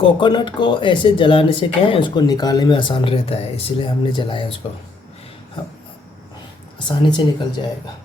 Coconut को ऐसे जलाने से क्या है, उसको निकालने में आसान रहता है, इसलिए हमने जलाया उसको। हाँ, आसानी से निकल जाएगा।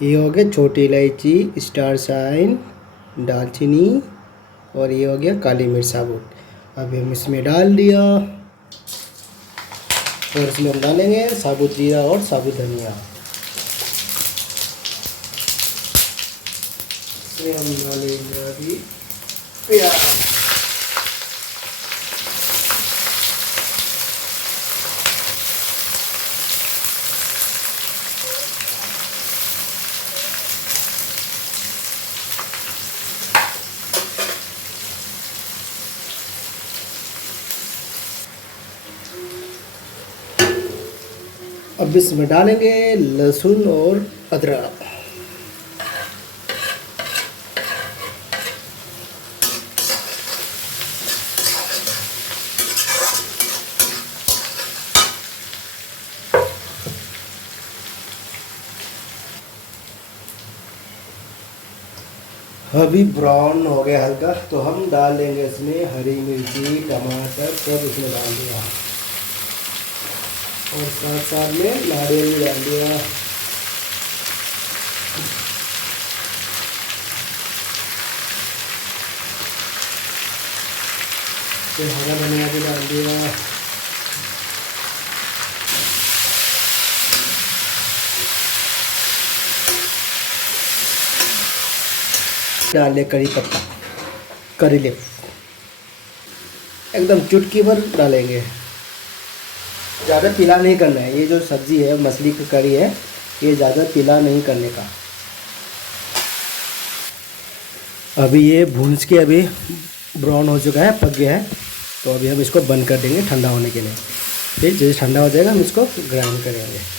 ये हो गया छोटी इलायची, स्टार साइन, दालचीनी, और ये हो गया काली मिर्च साबुत। अभी हम इसमें डाल दिया, और इसमें हम डालेंगे साबुत जीरा और साबुत धनिया। इसमें हम डालेंगे अभी प्याज। अब इसमें डालेंगे लहसुन और अदरक। अभी ब्राउन हो गया हल्का, तो हम डाल देंगे इसमें हरी मिर्ची, टमाटर सब इसमें डाल दिया, और साथ साथ में नारियल भी डाल दिया। फिर हरा धनिया भी डाल दिया। डाल ले करी पत्ता, करी लीफ, एकदम चुटकी भर डालेंगे, ज़्यादा पीला नहीं करना है। ये जो सब्ज़ी है मछली की करी है, ये ज़्यादा पीला नहीं करने का। अभी ये भून के अभी ब्राउन हो चुका है, पक गया है, तो अभी हम इसको बंद कर देंगे ठंडा होने के लिए। फिर जैसे ठंडा हो जाएगा हम इसको ग्राइंड करेंगे।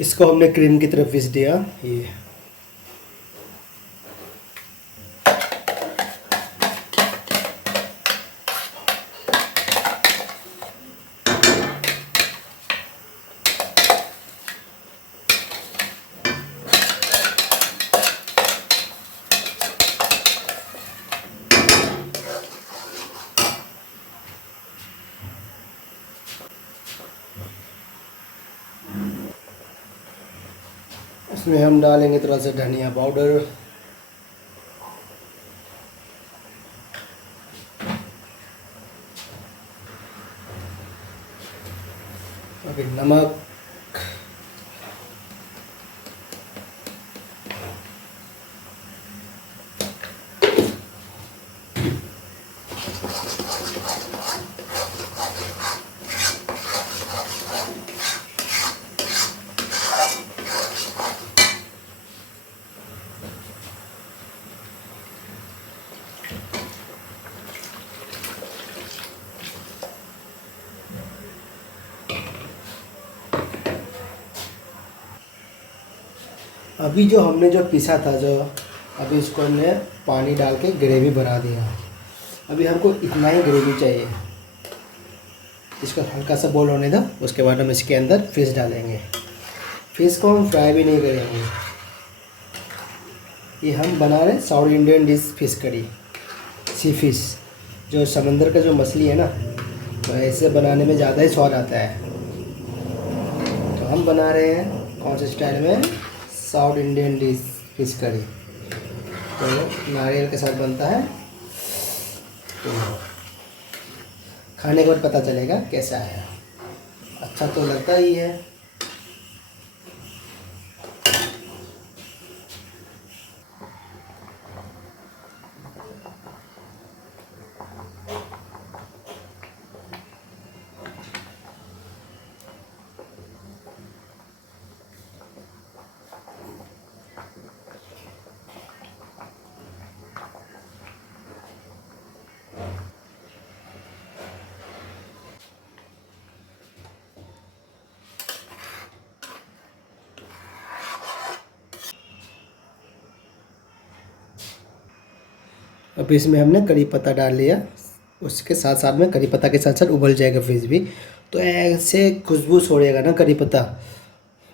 इसको हमने क्रीम की तरफ पीस दिया ये। इसमें हम डालेंगे थोड़ा सा धनिया पाउडर, अभी नमक, अभी जो हमने जो पिसा था जो, अभी इसको हमने पानी डाल के ग्रेवी बना दिया। अभी हमको इतना ही ग्रेवी चाहिए, इसको हल्का सा बॉईल होने दो। उसके बाद हम इसके अंदर फिश डालेंगे। फिश को हम फ्राई भी नहीं करेंगे, ये हम बना रहे south Indian dish fish curry, सी फिश, जो समंदर का जो मछली है ना, तो ऐसे बनाने में ज़्यादा ही स्वाद आता है। तो हम बना रहे हैं कौन से स्टाइल में, south Indian dish fish curry, तो नारियल के साथ बनता है। तो खाने के बाद पता चलेगा कैसा है। अच्छा तो लगता ही है। अब इसमें हमने करी पत्ता डाल लिया, उसके साथ साथ में करी पत्ता के साथ साथ उबल जाएगा फिश भी। तो ऐसे खुशबू छोड़ेगा ना करी पत्ता,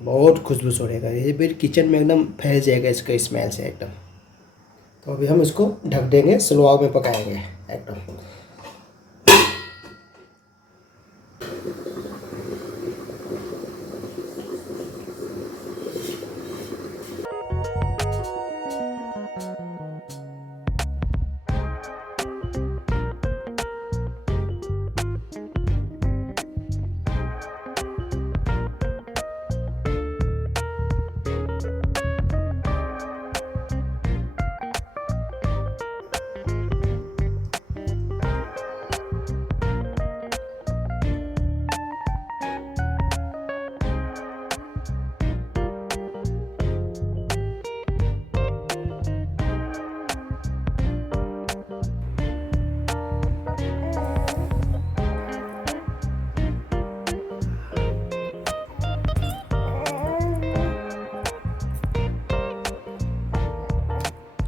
बहुत खुशबू छोड़ेगा, ये फिर किचन में एकदम फैल जाएगा इसका स्मेल से एकदम। तो अभी हम इसको ढक देंगे, स्लो आग में पकाएंगे एकदम।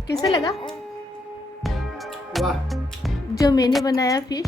कैसा लगा वाह, जो मैंने बनाया फिश?